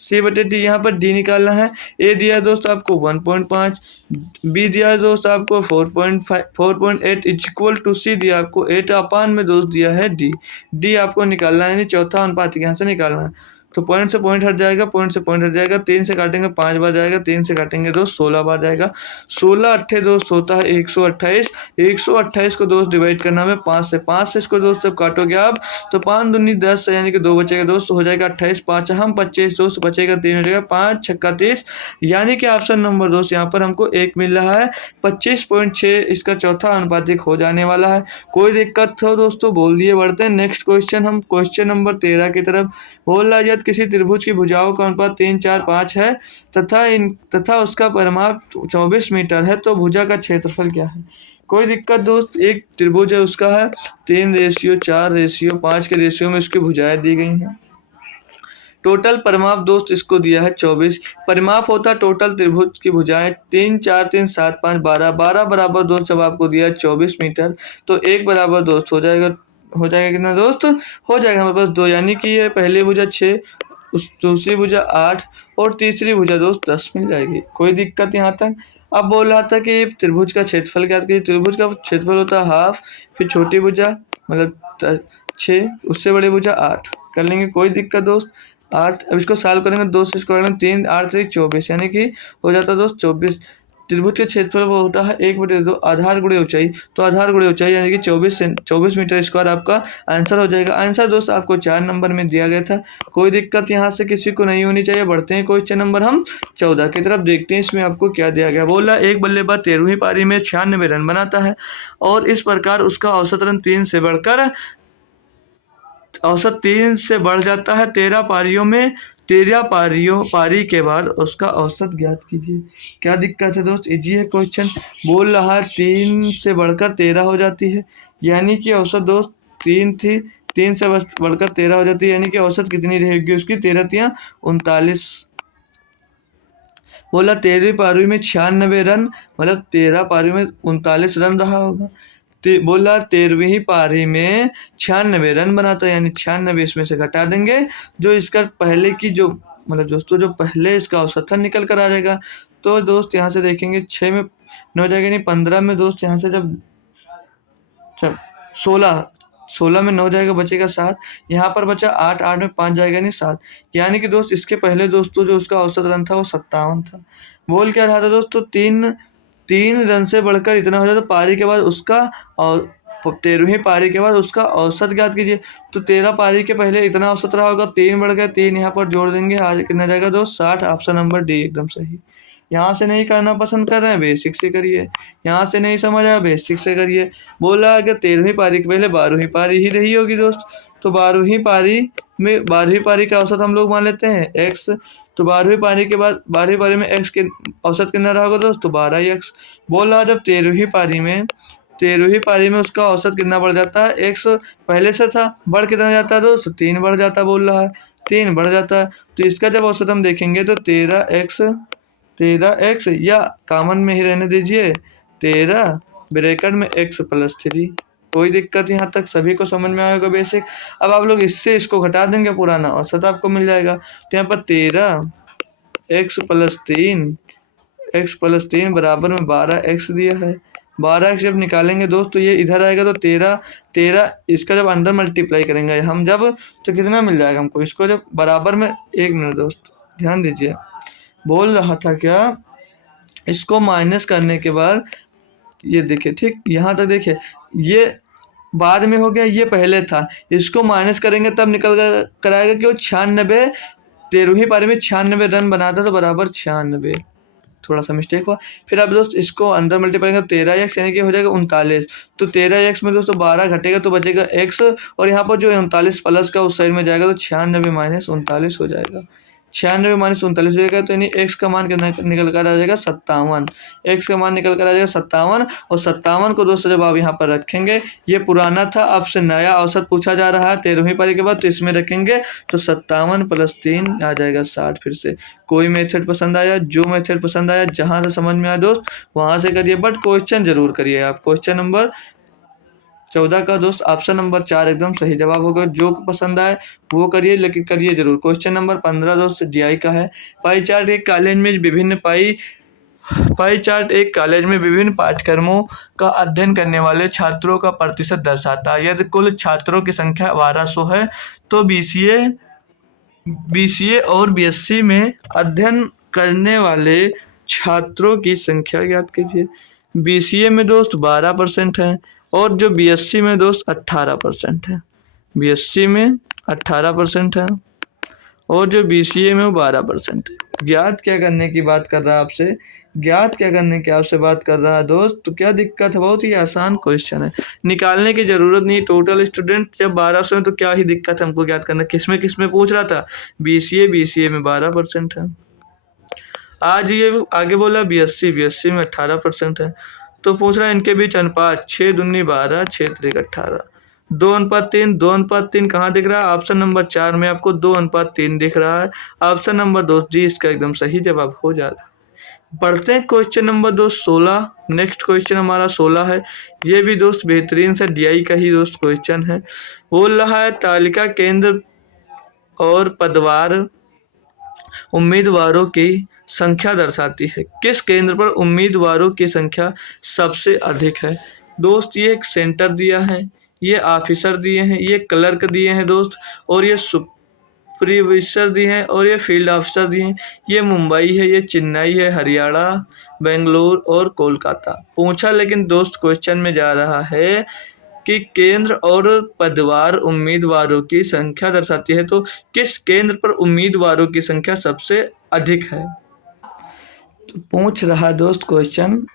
c/d। यहाँ पर d निकालना है। a दिया दोस्त आपको 1.5, b दिया दोस्त आपको 4.5 4.8 इज इक्वल टू c दिया आपको 8 अपान में दोस्त दिया है d आपको निकालना है, यानी चौथा अनुपातिक यहाँ से निकालना है। तो पॉइंट से पॉइंट हट जाएगा, पॉइंट से पॉइंट हट जाएगा, 3 से काटेंगे 5 बार जाएगा, 3 से काटेंगे दोस्त 16 बार जाएगा। 16 अट्ठे दोस्त होता है 128, 128 को दोस्त डिवाइड करना है 5 से इसको दोस्त जब काटोगे आप तो 5 दूनी 10 यानी कि 2 बचेगा दोस्त, हो जाएगा 28, 5 हम 25 दोस्त बचेगा 3 हो जाएगा 5 छक्का 30, यानी कि ऑप्शन नंबर दोस्त यहाँ पर हमको 1 मिल रहा है। 25.6 इसका चौथा अनुपातिक हो जाने वाला है। कोई दिक्कत हो दोस्तों बोल दिए। बढ़ते हैं नेक्स्ट क्वेश्चन, हम क्वेश्चन नंबर 13 की तरफ। बोल रहा है किसी त्रिभुज की भुजाओं का अनुपात 3 4 5 है तथा उसका परिमाप 24 मीटर है, तो भुजा का क्षेत्रफल क्या है। कोई दिक्कत दोस्त, एक त्रिभुज है उसका है 3:4:5 के रेशियो में उसकी भुजाएं दी गई हैं। टोटल परिमाप दोस्त इसको दिया है 24, परिमाप होता है टोटल त्रिभुज की भुजाएं 3 4 3 7 5 12, 12 बराबर दोस्त जब आपको दिया है 24 मीटर, तो एक बराबर दोस्त हो जाएगा कितना दोस्त, हो जाएगा हमारे पास 2, यानी कि ये पहली भुजा 6, उस दूसरी भुजा 8 और तीसरी भुजा दोस्त 10 मिल जाएगी। कोई दिक्कत यहाँ तक। अब बोल रहा था कि त्रिभुज का क्षेत्रफल ज्ञात कीजिए। त्रिभुज का क्षेत्रफल होता है हाफ, फिर छोटी भुजा मतलब 6, उससे बड़ी भुजा 8 कर लेंगे, कोई दिक्कत दोस्त। 8, अब इसको सॉल्व करेंगे 2 से इसको करेंगे 3 8 3 24, यानी कि हो जाता दोस्त 24। त्रिभुज के क्षेत्रफल वो होता है 1/2 आधार गुणे ऊंचाई, तो आधार गुणे ऊंचाई यानी कि 24 मीटर स्क्वायर आपका आंसर हो जाएगा। आंसर दोस्त आपको 4 नंबर में दिया गया था। कोई दिक्कत यहाँ से किसी को नहीं होनी चाहिए। बढ़ते हैं क्वेश्चन नंबर हम 14 की तरफ, देखते हैं इसमें आपको क्या दिया गया। बोला एक बल्लेबाज 13वीं पारी में 96 रन बनाता है और इस प्रकार उसका औसत रन 3 से बढ़ जाता है 13 पारियों में, 13 पारी के बाद उसका औसत ज्ञात कीजिए। क्या दिक्कत है दोस्त, इजी है क्वेश्चन। बोल रहा है 3 से बढ़कर 13 हो जाती है, यानी कि औसत दोस्त 3 थी, 3 से बढ़कर 13 हो जाती है, यानी कि औसत कितनी रहेगी उसकी, 13 तिया 39। बोला 13वीं पारी में 96 रन, मतलब 13 पारी में 39 रन रहा होगा। बोला 13वीं पारी में 96 रन बनाता है, यानी 96 इसमें से घटा देंगे, जो इसका पहले की जो मतलब दोस्तों जो पहले इसका औसत था निकल कर आ जाएगा। तो दोस्त यहाँ से देखेंगे 6 में 9 जाएगा, नहीं 15 में दोस्त यहाँ से जब 16, 16 में 9 जाएगा, बचेगा 7, यहाँ पर बचा 8, 8 में 5 जाएगा, नहीं 7, यानी कि दोस्त इसके पहले दोस्तों जो उसका औसत रन था वो 57 था। बोल क्या रहा था दोस्तों, 3 रन से बढ़कर इतना हो जाए तो पारी के बाद उसका, और 13वीं पारी के बाद उसका औसत ज्ञात कीजिए। तो 13 पारी के पहले इतना औसत रहा होगा, 3 बढ़ गया, 3 यहाँ पर जोड़ देंगे, आज कितना जाएगा दोस्त 60। ऑप्शन नंबर डी एकदम सही। यहाँ से नहीं करना पसंद कर रहे हैं, बेसिक से करिए। यहाँ से नहीं समझ आया, बेसिक से करिए। बोला अगर 13वीं पारी के पहले 12वीं पारी ही रही होगी दोस्त, तो 12वीं पारी में 12वीं पारी का औसत हम लोग मान लेते हैं एक्स। तो 12वीं पारी के बाद 12वीं पारी में एक्स के औसत कितना रहा होगा दोस्त, तो 12x। बोल रहा जब 13वीं पारी में उसका औसत कितना बढ़ जाता है, एक्स पहले से था, बढ़ कितना जाता है दोस्त, 3 बढ़ जाता है। बोल रहा है 3 बढ़ जाता है, तो इसका जब औसत हम देखेंगे तो 13x या कॉमन में ही रहने दीजिए, 13 ब्रैकेट में x+3। कोई दिक्कत यहाँ तक सभी को समझ में आएगा बेसिक। अब आप लोग इससे इसको घटा देंगे, पुराना औसत आपको मिल जाएगा। तो यहाँ पर 13x+3 बराबर में 12x दिया है। 12x जब निकालेंगे दोस्त तो ये इधर आएगा, तो 13 इसका जब अंदर मल्टीप्लाई करेंगे हम जब, तो कितना मिल जाएगा हमको, इसको जब बराबर में, 1 मिनट दोस्त ध्यान दीजिए। बोल रहा था क्या, इसको माइनस करने के बाद ये देखिए, ठीक यहाँ तक देखिए, ये बाद में हो गया, ये पहले था, इसको माइनस करेंगे तब निकल कर आएगा कि वो 96, 13वीं पारी में 96 रन बनाता, तो बराबर 96, थोड़ा सा मिस्टेक हुआ। फिर अब दोस्त इसको अंदर मल्टीप्लाई करेंगे, 13x यानी कि हो जाएगा 39। तो 13x में दोस्तों 12 घटेगा तो बचेगा x, और यहाँ पर जो 39 प्लस का उस साइड में जाएगा, तो 96 माइनस 39 हो जाएगा। 96 माइनस 39 हो जाएगा, तो यानी x का मान कितना निकल कर आ जाएगा, 57। x का मान निकल कर आ जाएगा 57, और 57 को दोस्तों जब आप यहाँ पर रखेंगे, ये पुराना था, अब से नया औसत पूछा जा रहा है 13वीं पारी के बाद, तो इसमें रखेंगे तो 57 + 3 आ जाएगा 60। फिर से कोई मेथड पसंद आया, जो मेथड पसंद आया, जहां से समझ में आया दोस्त वहां से करिए, बट क्वेश्चन जरूर करिए आप। क्वेश्चन नंबर 14 का दोस्त ऑप्शन नंबर 4 एकदम सही जवाब होगा। जो पसंद आए वो करिए, लेकिन करिए जरूर। क्वेश्चन नंबर 15 दोस्त DI का है। पाई चार्ट एक कॉलेज में विभिन्न पाठ्यक्रमों का अध्ययन करने वाले छात्रों का प्रतिशत दर्शाता है। यदि कुल छात्रों की संख्या 1200 है, तो BCA और BSc में अध्ययन करने वाले छात्रों की संख्या ज्ञात कीजिए। BCA में दोस्त 12% है, और जो BSc में दोस्त 18% है। BSc में 18% है, और जो BCA में वो 12% है। ज्ञात क्या करने की बात कर रहा है आपसे, ज्ञात क्या करने की आपसे बात कर रहा है दोस्त, तो क्या दिक्कत है, बहुत ही आसान क्वेश्चन है, निकालने की जरूरत नहीं। टोटल स्टूडेंट जब 1200 है तो क्या ही दिक्कत है हमको ज्ञात करना। किसमें पूछ रहा था, BCA में 12% है। आज ये आगे बोला BSc में 18% है, तो पूछ रहा है इनके बीच अनुपात 6 दूनी 12, 6 त्रिक 18, 2:3 कहाँ दिख रहा है, ऑप्शन नंबर 4 में आपको 2:3 दिख रहा है। ऑप्शन नंबर 2 जी इसका एकदम सही जवाब हो जा रहा है। बढ़ते हैं क्वेश्चन नंबर दोस्त 16। नेक्स्ट क्वेश्चन हमारा 16 है। ये भी दोस्त बेहतरीन सा DI का ही दोस्त क्वेश्चन है। बोल रहा है तालिका केंद्र और पदवार उम्मीदवारों की संख्या दर्शाती है। किस केंद्र पर उम्मीदवारों की संख्या सबसे अधिक है। दोस्त ये एक सेंटर दिया है, ये ऑफिसर दिए हैं, ये क्लर्क दिए हैं दोस्त, और ये सुपरवाइजर दिए हैं, और ये फील्ड ऑफिसर दिए हैं। ये मुंबई है, ये चेन्नई है, हरियाणा, बेंगलोर और कोलकाता पूछा। लेकिन दोस्त क्वेश्चन में जा रहा है कि केंद्र और पदवार उम्मीदवारों की संख्या दर्शाती है, तो किस केंद्र पर उम्मीदवारों की संख्या सबसे अधिक है। तो पूछ रहा दोस्त क्वेश्चन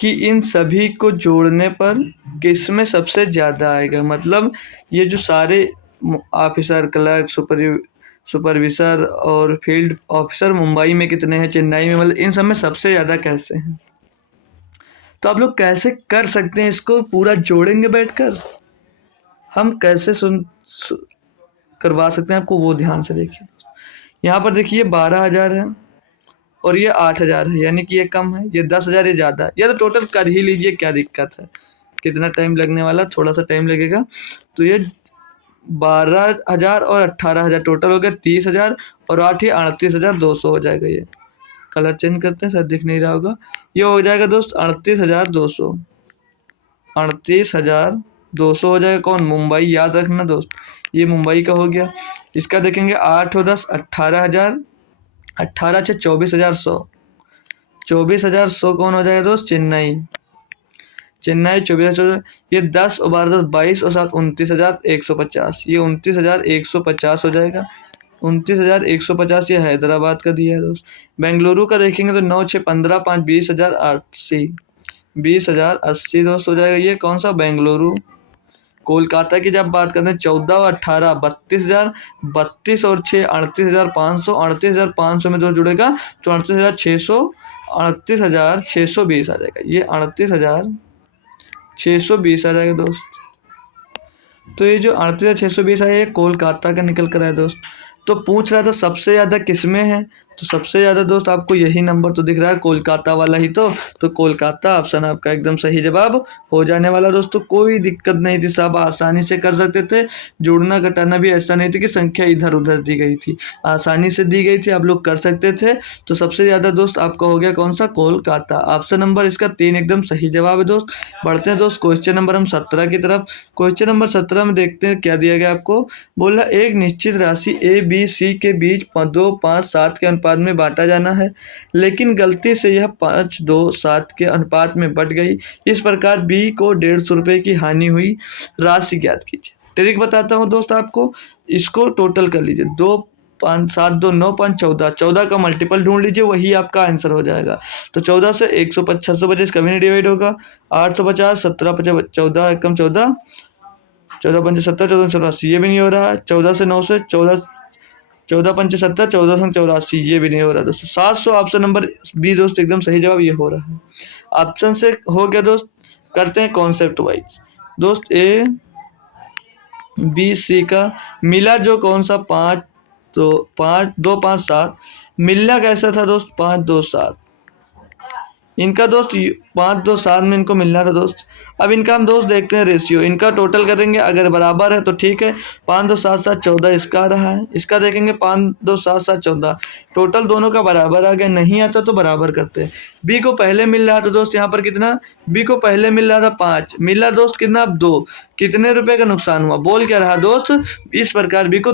कि इन सभी को जोड़ने पर किसमें सबसे ज़्यादा आएगा। मतलब ये जो सारे ऑफिसर, क्लर्क, सुपरविजर और फील्ड ऑफिसर मुंबई में कितने हैं, चेन्नई में, मतलब इन सब में सबसे ज़्यादा कैसे हैं। तो आप लोग कैसे कर सकते हैं इसको, पूरा जोड़ेंगे बैठकर, हम कैसे करवा सकते हैं आपको, वो ध्यान से देखिए। यहाँ पर देखिए 12,000 है और ये 8,000 है, यानी कि ये कम है, ये 10,000 ये ज़्यादा है, या तो टोटल कर ही लीजिए, क्या दिक्कत है, कितना टाइम लगने वाला, थोड़ा सा टाइम लगेगा। तो ये 12,000 और 18,000 टोटल हो गया 30,000 और 8 ही 38,200 हो जाएगा। ये कलर चेंज करते हैं, शायद दिख नहीं रहा होगा, ये हो जाएगा दोस्त 38,200, 38,200 हो जाएगा। कौन, मुंबई, याद रखना दोस्त, ये मुंबई का हो गया। इसका देखेंगे 8 और 10 18,000, 18 से 24,100, 24,100 कौन हो जाएगा दोस्त, चेन्नई, चेन्नई 24,000, ये 10 और 12 10 22 और 7 29,150, ये 29,150 हो जाएगा, 29,150 ये हैदराबाद का दिया है दोस्त। बेंगलुरु का देखेंगे तो 9 6 15 5 20,080, 20,080 दोस्त हो जाएगा, ये कौन सा, बेंगलुरु। कोलकाता की जब बात करते हैं 14 और 18 32,000, 32 और 6 38,500, 38,500 में दोस्त जुड़ेगा तो 38,600, 38,620 आ जाएगा, ये 38,620 आ जाएगा दोस्त। तो ये जो 38,620 है ये कोलकाता का निकल कर आया दोस्त। तो पूछ रहा था सबसे ज़्यादा किसमें है, तो सबसे ज़्यादा दोस्त आपको यही नंबर तो दिख रहा है, कोलकाता वाला ही। तो कोलकाता ऑप्शन आपका एकदम सही जवाब हो जाने वाला दोस्तों। कोई दिक्कत नहीं थी, सब आसानी से कर सकते थे। जोड़ना घटाना भी ऐसा नहीं थी कि संख्या इधर उधर दी गई थी, आसानी से दी गई थी, आप लोग कर सकते थे। तो सबसे ज़्यादा दोस्त आपका हो गया कौन सा, कोलकाता। ऑप्शन नंबर इसका 3 एकदम सही जवाब है दोस्त। बढ़ते हैं दोस्त क्वेश्चन नंबर हम 17 की तरफ। क्वेश्चन नंबर 17 में देखते हैं क्या दिया गया आपको। बोला एक निश्चित राशि ए बी सी के बीच 2 5 7 के अनुपात में बांटा जाना है, लेकिन गलती से यह 5 2 7 के अनुपात में बट गई। इस प्रकार बी को 150 रुपये की हानि हुई, राशि ज्ञात कीजिए। ट्रिक बताता हूँ दोस्त आपको, इसको टोटल कर लीजिए, 2 5 7 2 9 5 14, 14 का मल्टीपल ढूंढ लीजिए, वही आपका आंसर हो जाएगा। तो 14 से 650 कभी नहीं डिवाइड होगा, 850 17 50 14 एकम 14, 14 पंच 70, 14 84, ये भी नहीं हो रहा है। 14 से 9 से 14, 14 पंच 70, 14 संग 84, ये भी नहीं हो रहा दोस्तों। 700 ऑप्शन नंबर बी दोस्त एकदम सही जवाब, ये हो रहा है। ऑप्शन से हो गया दोस्त। करते हैं कॉन्सेप्ट वाइज दोस्त। ए बी सी का मिला जो कौन सा, 5 तो 5 2 5 7, मिलना कैसा था दोस्त, 5 2 7, इनका दोस्त 5 2 7 में इनको मिलना था दोस्त। अब इनका हम दोस्त देखते हैं रेशियो, इनका टोटल करेंगे, अगर बराबर है तो ठीक है, 5 2 7 7 14 इसका आ रहा है, इसका देखेंगे 5 2 7 7 14, टोटल दोनों का बराबर आ गया, नहीं आता तो बराबर करते हैं। बी को पहले मिल रहा था दोस्त, यहाँ पर कितना, बी को पहले मिल रहा था 5, मिला दोस्त कितना, अब 2, कितने रुपए का नुकसान हुआ, बोल क्या रहा दोस्त, इस प्रकार बी को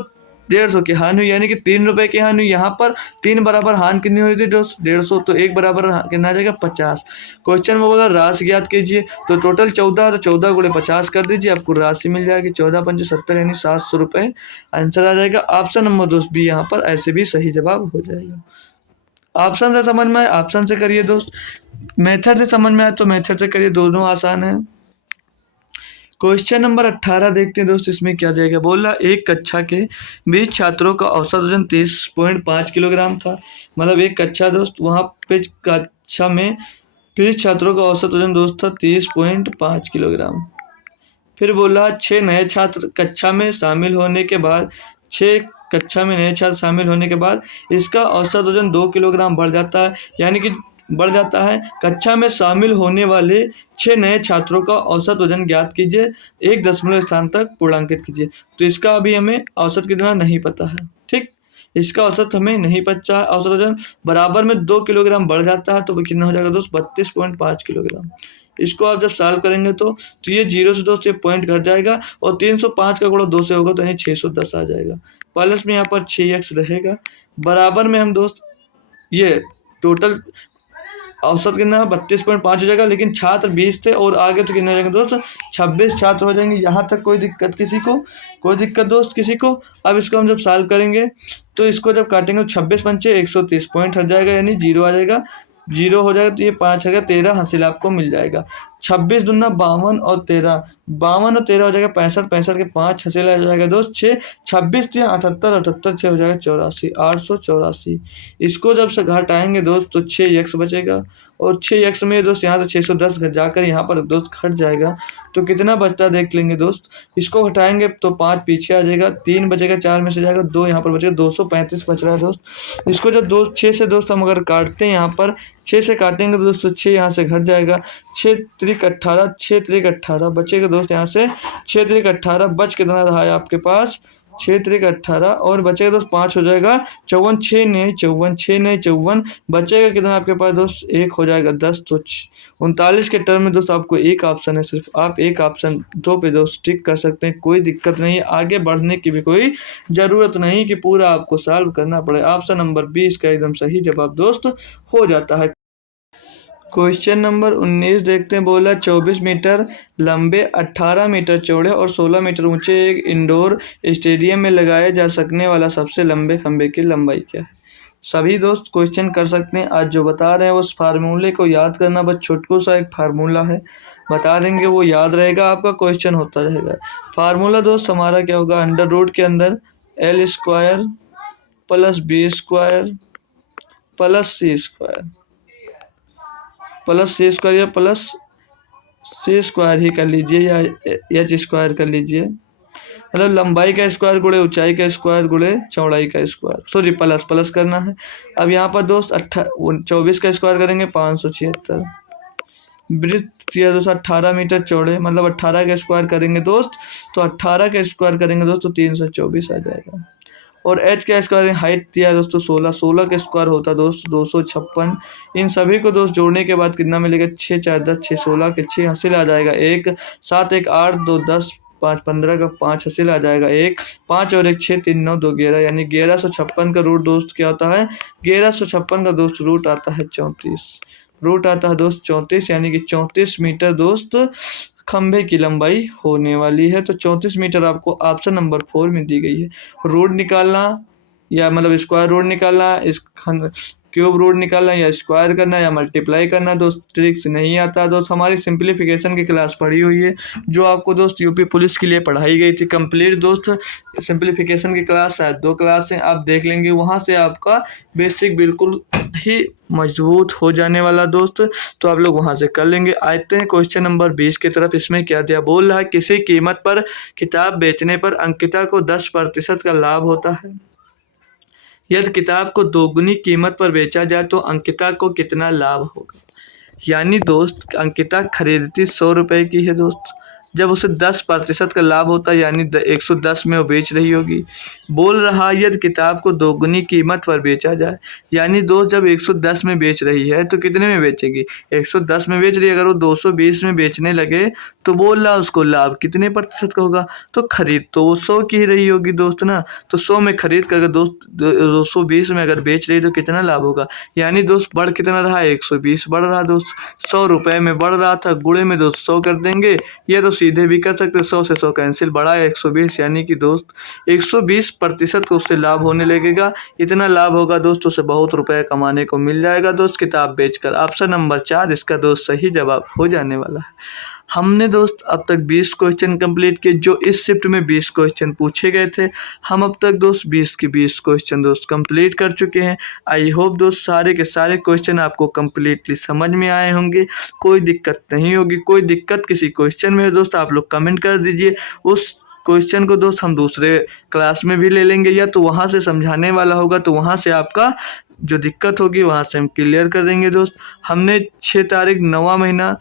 150 की हानि हुई, यानी कि 3 रुपए की हानि हुई। यहाँ पर 3 बराबर हानि कितनी हुई थी दोस्त, 150, तो 1 बराबर कितना आ जाएगा, 50। क्वेश्चन में बोला राशि ज्ञात कीजिए, तो टोटल 14, तो 14 गुणे 50 कर दीजिए, आपको राशि मिल जाएगी 14 पंच 70, यानी 700 रुपये आंसर आ जाएगा। ऑप्शन नंबर दोस्त बी यहाँ पर ऐसे भी सही जवाब हो जाएगा। ऑप्शन से समझ में आए ऑप्शन से करिए दोस्त, मेथड से समझ में आए तो मेथड से करिए, दोनों आसान है। क्वेश्चन नंबर 18 देखते हैं दोस्त, इसमें क्या दिया गया। बोला एक कक्षा के 20 छात्रों का औसत वजन 30.5 किलोग्राम था, मतलब एक कक्षा दोस्त, वहाँ पे कक्षा में 20 छात्रों का औसत वजन दोस्त था 30.5 किलोग्राम। फिर बोला 6 नए छात्र कक्षा में शामिल होने के बाद, 6 कक्षा में नए छात्र शामिल होने के बाद इसका औसत वजन 2 किलोग्राम बढ़ जाता है, यानी कि बढ़ जाता है। कक्षा में शामिल होने वाले 6 नए छात्रों का औसत वजन ज्ञात कीजिए, 1 दशमलव स्थान तक पूर्णांकित कीजिए। तो इसका अभी हमें औसत कितना नहीं पता है, ठीक, इसका औसत हमें नहीं पता है। औसत वजन बराबर में 2 किलोग्राम बढ़ जाता है, तो कितना हो जाएगा दोस्त, 32.5 किलोग्राम। इसको आप जब सॉल्व करेंगे तो ये 0 से दोस्त ये पॉइंट घट जाएगा, और 305 का गुणा 2 से होगा तो यानी 610 आ जाएगा। प्लस में यहाँ पर 6x रहेगा, बराबर में हम दोस्त ये टोटल औसत कितना है 32.5 हो जाएगा, लेकिन छात्र 20 थे और आगे तो कितने हो जाएंगे दोस्त, 26 छात्र हो जाएंगे। यहाँ तक कोई दिक्कत किसी को, कोई दिक्कत दोस्त किसी को। अब इसको हम जब सॉल्व करेंगे तो इसको जब काटेंगे तो 26 पंचे 130 पॉइंट हट जाएगा, यानी 0 आ जाएगा, 0 हो जाएगा तो ये 5 है 13 हासिल आपको मिल जाएगा। 26 दूना 52 और 13, 52 और 13 हो जाएगा 65, 65 के 5 हंसेला हो जाएगा दोस्त 6, 26 या 78, 78 6 हो जाएगा 84, 884। इसको जब से घटाएंगे दोस्त तो 6x बचेगा, और 6x में दोस्त यहाँ से 610 जाकर यहाँ पर दोस्त घट जाएगा, तो कितना बचता है देख लेंगे दोस्त। इसको घटाएंगे तो 5 पीछे आ जाएगा, 3 बचेगा, 4 में से जाएगा 2 यहाँ पर बचेगा, 235 बच रहा है दोस्त। इसको जब 6 से दोस्त हम अगर काटते हैं, यहाँ पर 6 से काटेंगे तो दोस्तों 6 यहाँ से घट जाएगा, 6 त्रिक 18, 6 त्रिक 18 बचेगा दोस्त यहाँ से, 6 त्रिक 18 बच कितना रहा है आपके पास, 6 त्रिक 18 और बचेगा दोस्त 5 हो जाएगा 54, 6 नहीं 54, 6 नहीं 54, बचेगा कितना आपके पास दोस्त 1 हो जाएगा 10। तो 39 के टर्म में दोस्त आपको एक ऑप्शन है, सिर्फ आप एक ऑप्शन 2 पे दोस्त टिक कर सकते हैं, कोई दिक्कत नहीं है, आगे बढ़ने की भी कोई ज़रूरत नहीं कि पूरा आपको सॉल्व करना पड़े। ऑप्शन नंबर 20 का एकदम सही जवाब दोस्त हो जाता है। क्वेश्चन नंबर 19 देखते हैं, बोला 24 मीटर लंबे, 18 मीटर चौड़े और 16 मीटर ऊंचे एक इंडोर स्टेडियम में लगाए जा सकने वाला सबसे लंबे खंबे की लंबाई क्या है। सभी दोस्त क्वेश्चन कर सकते हैं, आज जो बता रहे हैं उस फार्मूले को याद करना, बस छोटकू सा एक फार्मूला है, बता देंगे वो याद रहेगा, आपका क्वेश्चन होता रहेगा। फार्मूला दोस्त हमारा क्या होगा, अंडर रूट के अंदर l square plus b square plus c square plus C square या प्लस सी स्क्वायर ही कर लीजिए या एच स्क्वायर कर लीजिए, मतलब लंबाई का स्क्वायर गुणे ऊंचाई का स्क्वायर गुणे चौड़ाई का स्क्वायर, सॉरी प्लस प्लस करना है। अब यहाँ पर दोस्त 24 का स्क्वायर करेंगे 576, वृत्त किया दोस्त 18 मीटर चौड़े, मतलब 18 का स्क्वायर करेंगे दोस्त तो 18 का स्क्वायर करेंगे दोस्त तो 324 आ जाएगा। और एच का स्क्वायर हाइट दिया है दोस्तों 16, 16 का स्क्वायर होता है दोस्त 256। इन सभी को दोस्त जोड़ने के बाद कितना मिलेगा, 6 4 10, 6 16 के 6 हासिल आ जाएगा, 1 7 1 8 2 10 5 15 का 5 हासिल आ जाएगा, 1 5 और 1 6 3 9 2 11, यानी 1156 का रूट दोस्त क्या होता है, 1156 का दोस्त रूट आता है 34, रूट आता है दोस्त 34, यानी कि 34 मीटर दोस्त खंभे की लंबाई होने वाली है। तो 34 मीटर आपको ऑप्शन नंबर 4 में दी गई है। रोड निकालना या मतलब स्क्वायर रोड निकालना, इस क्यूब रोड निकालना या स्क्वायर करना या मल्टीप्लाई करना दोस्त ट्रिक्स नहीं आता दोस्त। हमारी सिंप्लीफिकेशन की क्लास पढ़ी हुई है जो आपको दोस्त यूपी पुलिस के लिए पढ़ाई गई थी कंप्लीट दोस्त। सिंप्लीफिकेशन की क्लास शायद 2 क्लास हैं, आप देख लेंगे, वहाँ से आपका बेसिक बिल्कुल ही मजबूत हो जाने वाला दोस्त, तो आप लोग वहाँ से कर लेंगे। आते हैं क्वेश्चन नंबर 20 की तरफ। इसमें क्या दिया, बोल रहा है किसी कीमत पर किताब बेचने पर अंकिता को 10% का लाभ होता है। यदि किताब को दोगुनी कीमत पर बेचा जाए तो अंकिता को कितना लाभ होगा। यानी दोस्त अंकिता खरीदती 100 रुपये की है दोस्त, जब उसे 10% का लाभ होता है यानी 110 में वो बेच रही होगी। बोल रहा यदि किताब को दोगुनी कीमत पर बेचा जाए, यानी दोस्त जब 110 में बेच रही है तो कितने में बेचेगी, 110 में बेच रही है, अगर वो 220 में बेचने लगे तो बोल रहा उसको लाभ कितने प्रतिशत का होगा, तो खरीद तो वो 100 की ही रही होगी दोस्त ना, तो 100 में खरीद कर दोस्त 220 में अगर बेच रही तो कितना लाभ होगा, यानी दोस्त बढ़ कितना रहा, 120 बढ़ रहा दोस्त, 100 रुपये में बढ़ रहा था, गुणे में दोस्त 100 कर देंगे, ये तो सीधे भी कर सकते, 100 से 100 कैंसिल, बढ़ा 120, यानी कि दोस्त 120% को उससे लाभ होने लगेगा। इतना लाभ होगा दोस्त उसे बहुत रुपए कमाने को मिल जाएगा दोस्त किताब बेचकर। ऑप्शन नंबर 4 इसका दोस्त सही जवाब हो जाने वाला है। हमने दोस्त अब तक 20 क्वेश्चन कंप्लीट किए, जो इस शिफ्ट में 20 क्वेश्चन पूछे गए थे, हम अब तक दोस्त 20 के 20 क्वेश्चन दोस्त कंप्लीट कर चुके हैं। आई होप दोस्त सारे के सारे क्वेश्चन आपको कंप्लीटली समझ में आए होंगे, कोई दिक्कत नहीं होगी। कोई दिक्कत किसी क्वेश्चन में है दोस्त आप लोग कमेंट कर दीजिए, उस क्वेश्चन को दोस्त हम दूसरे क्लास में भी ले लेंगे, या तो वहाँ से समझाने वाला होगा तो वहाँ से आपका जो दिक्कत होगी वहाँ से हम क्लियर कर देंगे दोस्त। हमने 6 तारीख 9वां महीना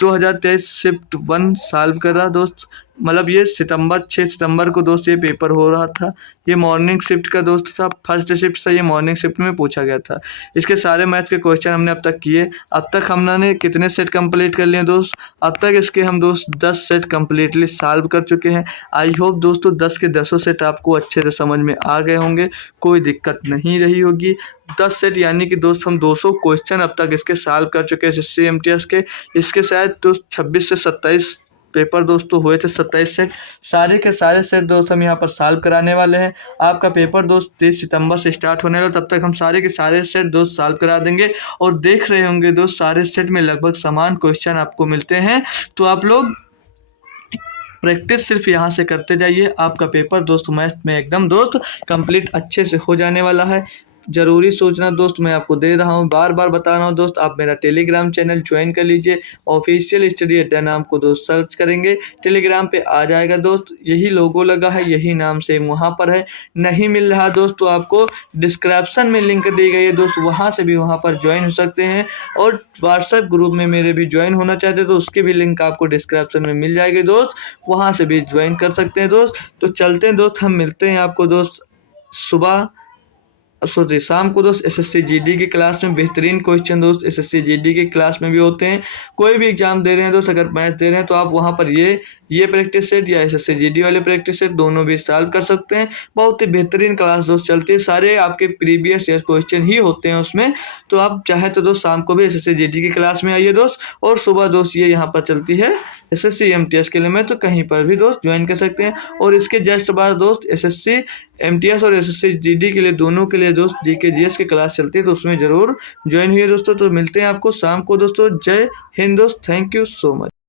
2023 शिफ्ट 1 सॉल्व करा दोस्त, मतलब ये 6 सितंबर को दोस्त ये पेपर हो रहा था। ये मॉर्निंग शिफ्ट का दोस्त था, फर्स्ट शिफ्ट से ये मॉर्निंग शिफ्ट में पूछा गया था। इसके सारे मैथ्स के क्वेश्चन हमने अब तक किए। अब तक हमने कितने सेट कंप्लीट कर लिए दोस्त, अब तक इसके हम दोस्त 10 सेट कंप्लीटली सॉल्व कर चुके हैं। आई होप दोस्तों 10 के 10 सेट आपको अच्छे से समझ में आ गए होंगे, कोई दिक्कत नहीं रही होगी। 10 सेट यानी कि दोस्त हम 200 क्वेश्चन अब तक इसके सॉल्व कर चुके हैं SSC MTS के। इसके शायद दोस्त 26 से 27 पेपर दोस्तों हुए थे 27 सेट, सारे के सारे सेट दोस्त हम यहाँ पर सॉल्व कराने वाले हैं। आपका पेपर दोस्त 30 सितंबर से स्टार्ट होने वाला, तब तक हम सारे के सारे सेट दोस्त सॉल्व करा देंगे। और देख रहे होंगे दोस्त सारे सेट में लगभग समान क्वेश्चन आपको मिलते हैं, तो आप लोग प्रैक्टिस सिर्फ यहाँ से करते जाइए। आपका पेपर दोस्त मैथ में एकदम दोस्त कंप्लीट अच्छे से हो जाने वाला है। ज़रूरी सूचना दोस्त मैं आपको दे रहा हूँ, बार बार बता रहा हूँ दोस्त, आप मेरा टेलीग्राम चैनल ज्वाइन कर लीजिए। ऑफिशियल स्टडी अड्डा नाम को दोस्त सर्च करेंगे, टेलीग्राम पे आ जाएगा दोस्त, यही लोगो लगा है, यही नाम सेम वहाँ पर है। नहीं मिल रहा दोस्त तो आपको डिस्क्रिप्शन में लिंक दी गई है दोस्त, वहाँ से भी वहाँ पर ज्वाइन हो सकते हैं। और व्हाट्सएप ग्रुप में मेरे भी ज्वाइन होना चाहते हैं तो उसकी भी लिंक आपको डिस्क्रिप्शन में मिल जाएगी दोस्त, वहाँ से भी ज्वाइन कर सकते हैं दोस्त। तो चलते हैं दोस्त, हम मिलते हैं आपको दोस्त सुबह शाम को दोस्त एसएससी जीडी की क्लास में। बेहतरीन क्वेश्चन दोस्त एसएससी जीडी की क्लास में भी होते हैं। कोई भी एग्जाम दे रहे हैं दोस्त, अगर मैथ दे रहे हैं तो आप वहाँ पर ये प्रैक्टिस सेट या एसएससी जीडी वाले प्रैक्टिस सेट दोनों भी सॉल्व कर सकते हैं। बहुत ही बेहतरीन क्लास दोस्त चलती है, सारे आपके प्रीवियस ईयर क्वेश्चन ही होते हैं उसमें। तो आप चाहे तो दोस्त शाम को भी एसएससी जीडी की क्लास में आइए दोस्त, और सुबह दोस्त ये यहाँ पर चलती है एसएससी एमटीएस के लिए, मैं तो कहीं पर भी दोस्त ज्वाइन कर सकते हैं। और इसके जस्ट बाद दोस्त एसएससी एमटीएस और एसएससी जीडी के लिए दोनों के लिए दोस्त जीके जीएस की क्लास चलती है, तो उसमें जरूर ज्वाइन हुई दोस्तों। तो मिलते हैं आपको शाम को दोस्तों। जय हिंद दोस्त, थैंक यू सो मच।